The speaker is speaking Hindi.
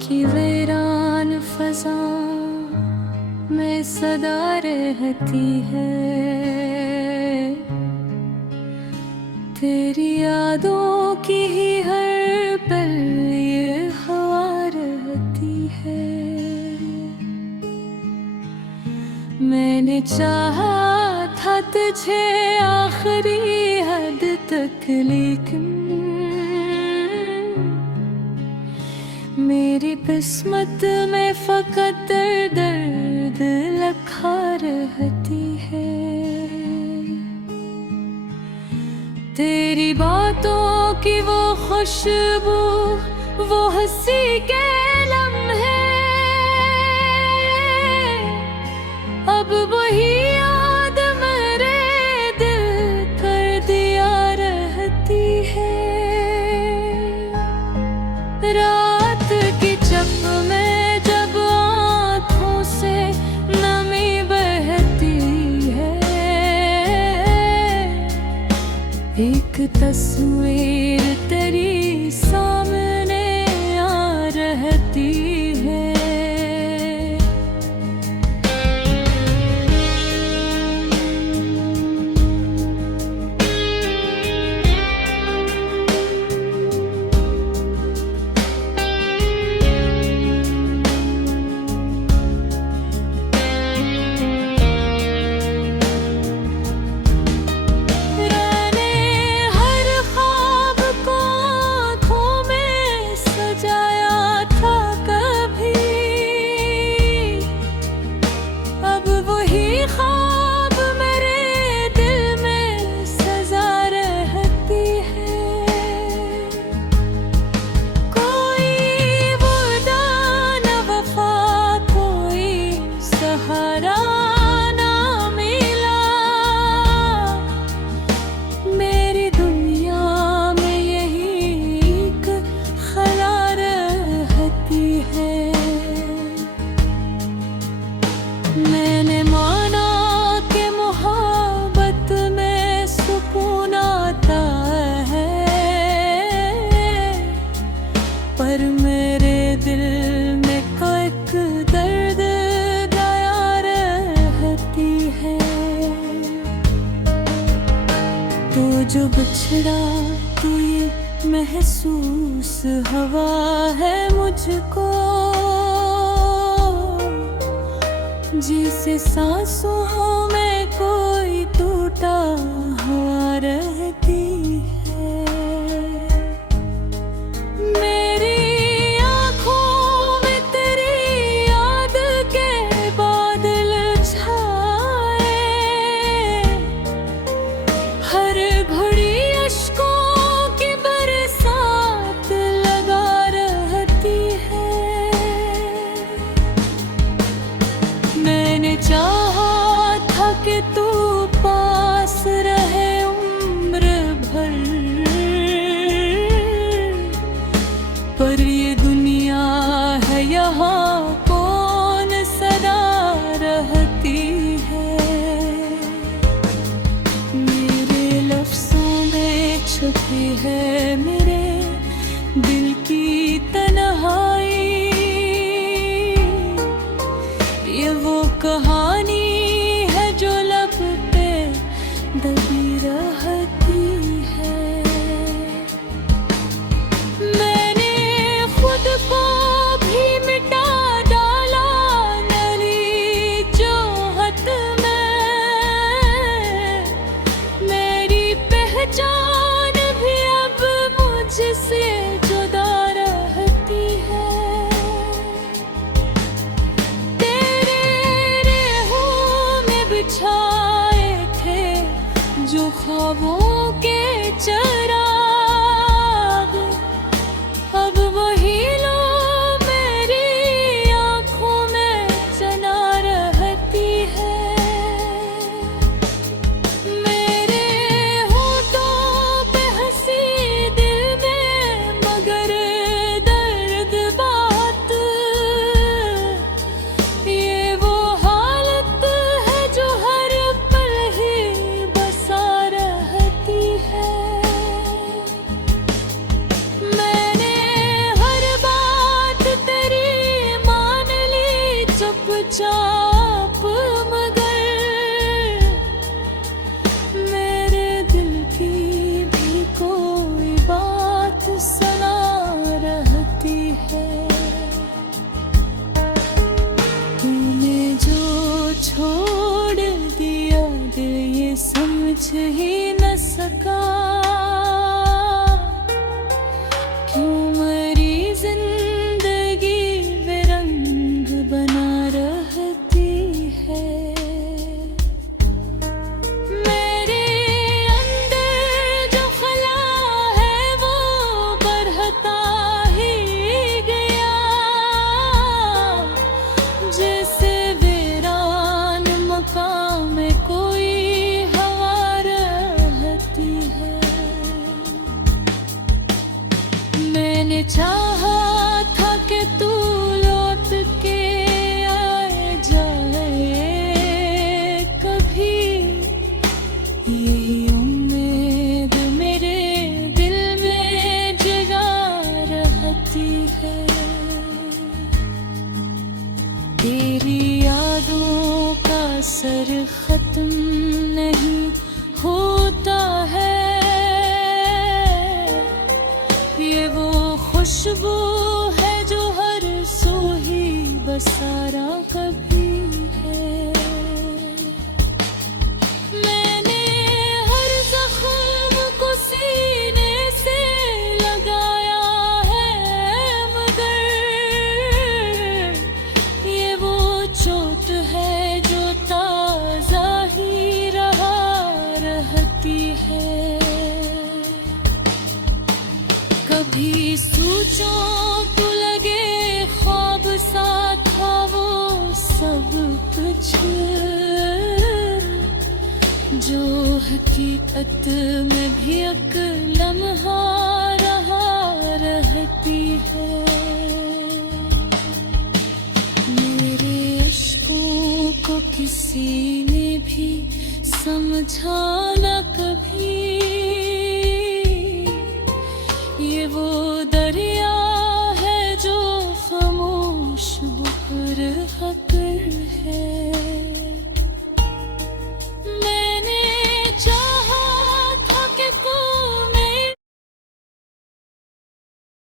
की वीरान फजा में सदा रहती है, तेरी यादों की ही हर पल ये हवा रहती है। मैंने चाहा था तुझे आखिरी हद तक, लेकिन मेरी किस्मत में फकत दर्द लिखा रहती है। तेरी बातों की वो खुशबू, वो हंसी के लम्हे, अब वही याद मेरे दिल कर दिया रहती है। रात की चप में जब आँखों से नमी बहती है, एक तस्वीर तेरी सामने आ रहती है। मैंने माना कि मोहब्बत में सुकून आता है, पर मेरे दिल में एक दर्द गाया रहती है। तो जो बिछड़ा तू ये महसूस हवा है मुझको, जिसे सांसों में कोई टूटा हुआ रहती है। मेरी आँखों में तेरी याद के बादल छाए, हर घड़ी अश्कों की बरसात लगा रहती है। मैंने चाहा था कि तू पास रहे उम्र भर, पर ये दुनिया है यहाँ कौन सदा रहती है। मेरे लफ्ज़ों में छुपी है मेरे दिल की तन्हाई, ये वो कहानी है जो लब पे दबी रहती है। मैंने खुद को भी मिटा डाला नली चाहत में, मेरी पहचान भी अब मुझसे जुदा खुशबू है जो हर सू ही बसारा कभी है। मैंने हर जख्म को सीने से लगाया है, मगर ये वो चोट है जो ताजा ही रहती है। कभी सोचों को लगे ख्वाब सा था वो सब कुछ, जो हकीकत में भी एक लम्हा रहती है। मेरे इश्कों को किसी ने भी समझा न कभी,